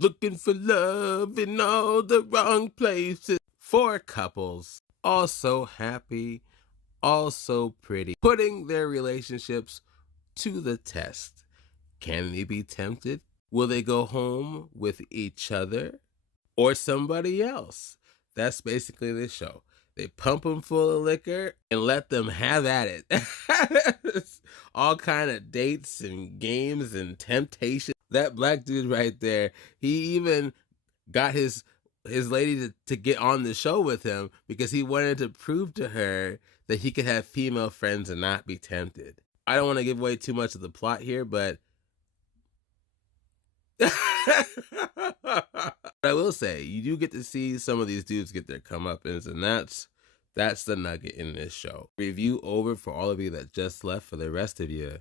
Looking for love in all the wrong places. Four couples, all so happy, all so pretty, putting their relationships to the test. Can they be tempted? Will they go home with each other or somebody else? That's basically the show. They pump them full of liquor and let them have at it. All kind of dates and games and temptation. That black dude right there, he even got his lady to get on the show with him because he wanted to prove to her that he could have female friends and not be tempted. I don't want to give away too much of the plot here, but I will say you do get to see some of these dudes get their comeuppance, and that's the nugget in this show. Review over for all of you that just left. For the rest of you,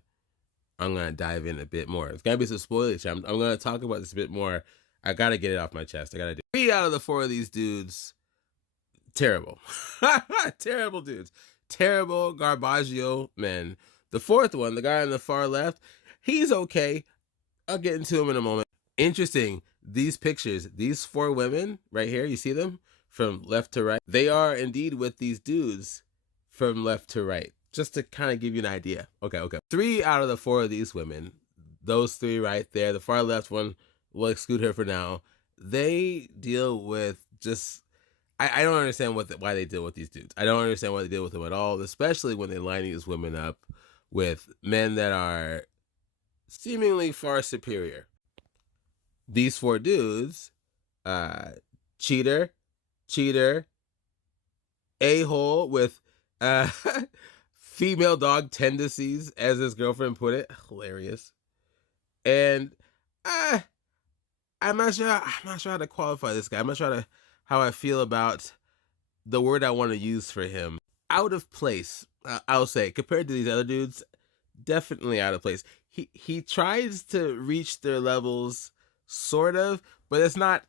I'm gonna dive in a bit more. It's gonna be some spoilers. I'm gonna talk about this a bit more. I gotta get it off my chest. I gotta do 3 out of the 4 of these dudes. Terrible. Terrible dudes. Terrible Garbaggio men. The fourth one, the guy on the far left, he's okay. I'll get into him in a moment. Interesting. These pictures, these 4 women right here, you see them from left to right? They are indeed with these dudes from left to right. Just to kind of give you an idea. Okay. 3 out of the 4 of these women, those 3 right there, the far left one, we'll exclude her for now. They deal with just, I don't understand why they deal with these dudes. I don't understand why they deal with them at all, especially when they line these women up with men that are seemingly far superior. These 4 dudes, cheater, a-hole with female dog tendencies, as his girlfriend put it. Hilarious. And I'm not sure how to qualify this guy. I'm not sure how I feel about the word I want to use for him. Out of place, I'll say, compared to these other dudes, definitely out of place. He tries to reach their levels, sort of, but it's not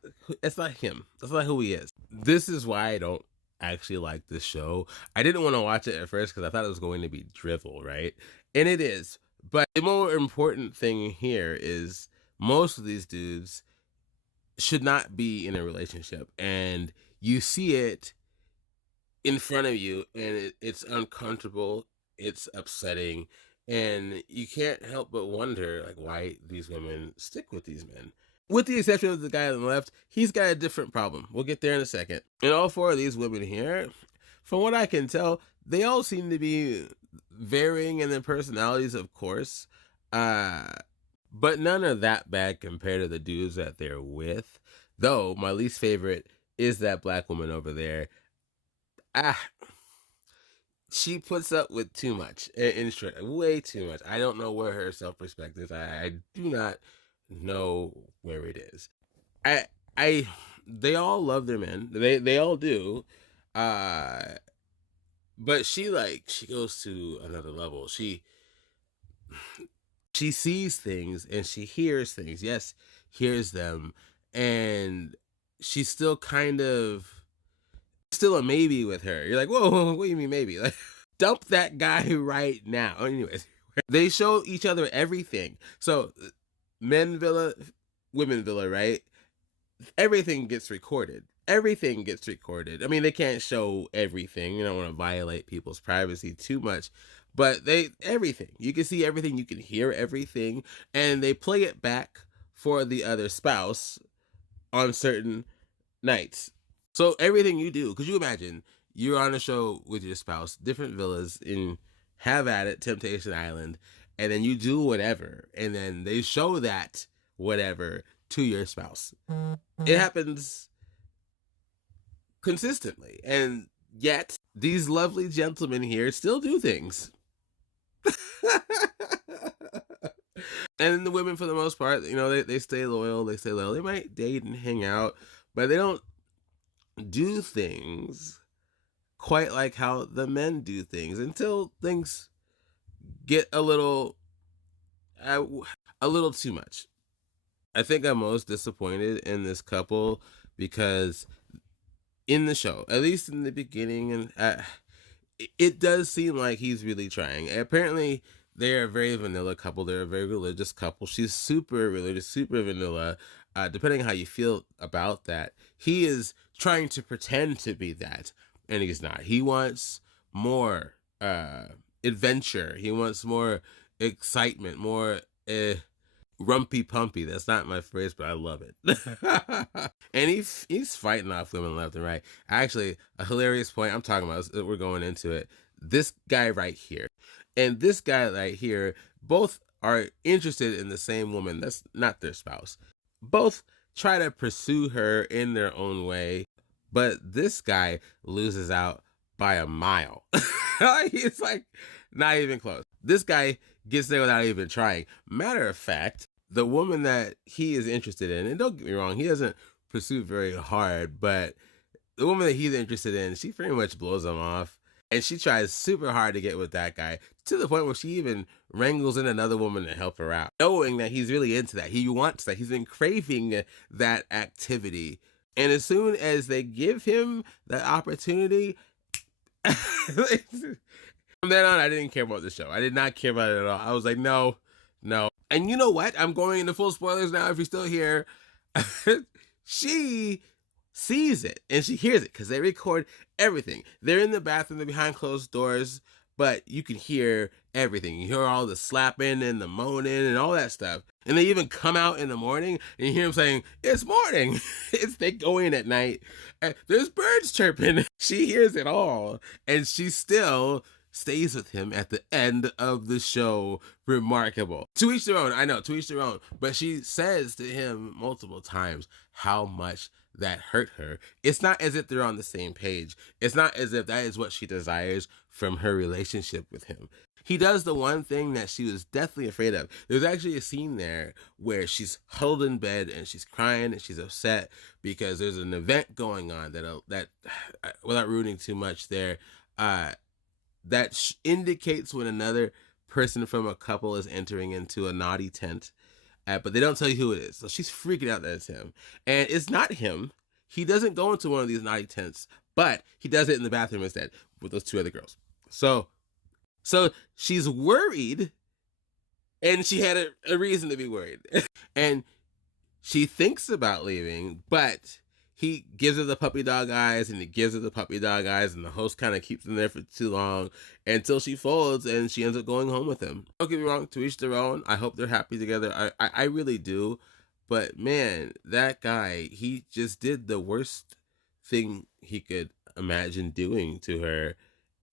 him. That's not who he is. This is why I don't actually like this show. I didn't want to watch it at first because I thought it was going to be drivel, right? And it is. But the more important thing here is most of these dudes should not be in a relationship, and you see it in front of you, and it's uncomfortable, it's upsetting, and you can't help but wonder like why these women stick with these men. With the exception of the guy on the left, he's got a different problem. We'll get there in a second. And all 4 of these women here, from what I can tell, they all seem to be varying in their personalities, of course. But none are that bad compared to the dudes that they're with. Though my least favorite is that black woman over there. She puts up with too much. In short, way too much. I don't know where her self-respect is. I do not know where it is. They all love their men. They all do. But she goes to another level. She sees things and she hears things. Yes, hears them, and she's still still a maybe with her. You're like, whoa, what do you mean maybe? Like, dump that guy right now. Anyways, they show each other everything. So, men villa, women villa, right? Everything gets recorded. Everything gets recorded. I mean, they can't show everything. You don't want to violate people's privacy too much. But everything. You can see everything. You can hear everything. And they play it back for the other spouse on certain nights. So everything you do, could you imagine you're on a show with your spouse, different villas in Have at It, Temptation Island, and then you do whatever, and then they show that whatever to your spouse. It happens consistently, and yet these lovely gentlemen here still do things. And the women, for the most part, they stay loyal. They might date and hang out, but they don't do things quite like how the men do things until things get a little too much. I think I'm most disappointed in this couple because in the show, at least in the beginning, and it does seem like he's really trying. Apparently, they're a very vanilla couple. They're a very religious couple. She's super religious, super vanilla. depending on how you feel about that, he is trying to pretend to be that, and he's not. He wants more adventure. He wants more excitement, more rumpy pumpy. That's not my phrase, but I love it. And he's fighting off women left and right. Actually, a hilarious point I'm talking about, we're going into it. This guy right here and this guy right here both are interested in the same woman. That's not their spouse. Both try to pursue her in their own way, but this guy loses out by a mile. He's like not even close. This guy gets there without even trying. Matter of fact, the woman that he is interested in, and don't get me wrong, he doesn't pursue very hard, but the woman that he's interested in, she pretty much blows him off. And she tries super hard to get with that guy to the point where she even wrangles in another woman to help her out, knowing that he's really into that. He wants that. He's been craving that activity. And as soon as they give him that opportunity, from then on, I didn't care about the show. I did not care about it at all. I was like, no, no. And you know what? I'm going into full spoilers now if you're still here. She sees it and she hears it because they record everything. They're in the bathroom, they're behind closed doors, but you can hear everything. You hear all the slapping and the moaning and all that stuff. And they even come out in the morning and you hear them saying, "It's morning." They go in at night and there's birds chirping. She hears it all and she still stays with him at the end of the show. Remarkable. To each their own. I know, to each their own. But she says to him multiple times how much that hurt her. It's not as if they're on the same page. It's not as if that is what she desires from her relationship with him. He does the one thing that she was deathly afraid of. There's actually a scene there where she's huddled in bed and she's crying and she's upset because there's an event going on that without ruining too much there, that indicates when another person from a couple is entering into a naughty tent, but they don't tell you who it is. So she's freaking out that it's him. And it's not him. He doesn't go into one of these naughty tents, but he does it in the bathroom instead with those two other girls. So she's worried, and she had a reason to be worried. And she thinks about leaving, but he gives her the puppy dog eyes, and he gives her the puppy dog eyes, and the host kind of keeps them there for too long until she folds and she ends up going home with him. Don't get me wrong, to each their own. I hope they're happy together. I really do. But man, that guy, he just did the worst thing he could imagine doing to her.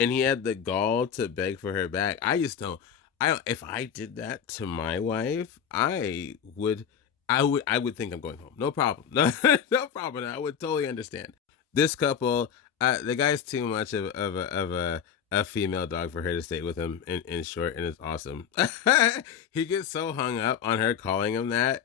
And he had the gall to beg for her back. I just don't. If I did that to my wife, I would think I'm going home. No problem. No problem. I would totally understand. This couple, the guy's too much of a female dog for her to stay with him in short, and it's awesome. He gets so hung up on her calling him that.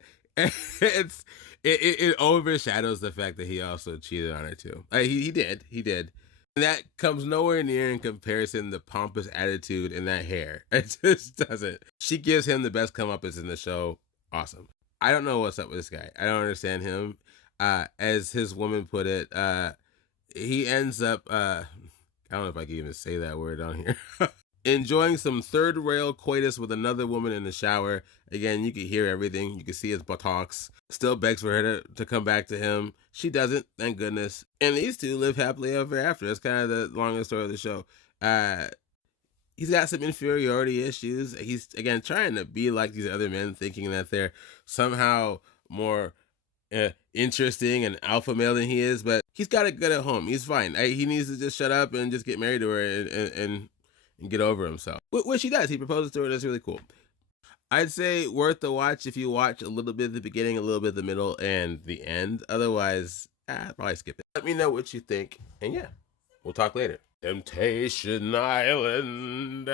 It overshadows the fact that he also cheated on her too. He did. And that comes nowhere near in comparison the pompous attitude and that hair. It just doesn't. She gives him the best comeuppance in the show. Awesome. I don't know what's up with this guy. I don't understand him. As his woman put it, he ends up, I don't know if I can even say that word on here, enjoying some third rail coitus with another woman in the shower. Again, you can hear everything. You can see his buttocks. Still begs for her to come back to him. She doesn't, thank goodness. And these two live happily ever after. That's kind of the longest story of the show. He's got some inferiority issues. He's, again, trying to be like these other men, thinking that they're somehow more interesting and alpha male than he is. But he's got it good at home. He's fine. He needs to just shut up and just get married to her and get over himself. Which he does. He proposes to her. That's really cool. I'd say worth the watch if you watch a little bit of the beginning, a little bit of the middle, and the end. Otherwise, probably skip it. Let me know what you think. And yeah, we'll talk later. Temptation Island.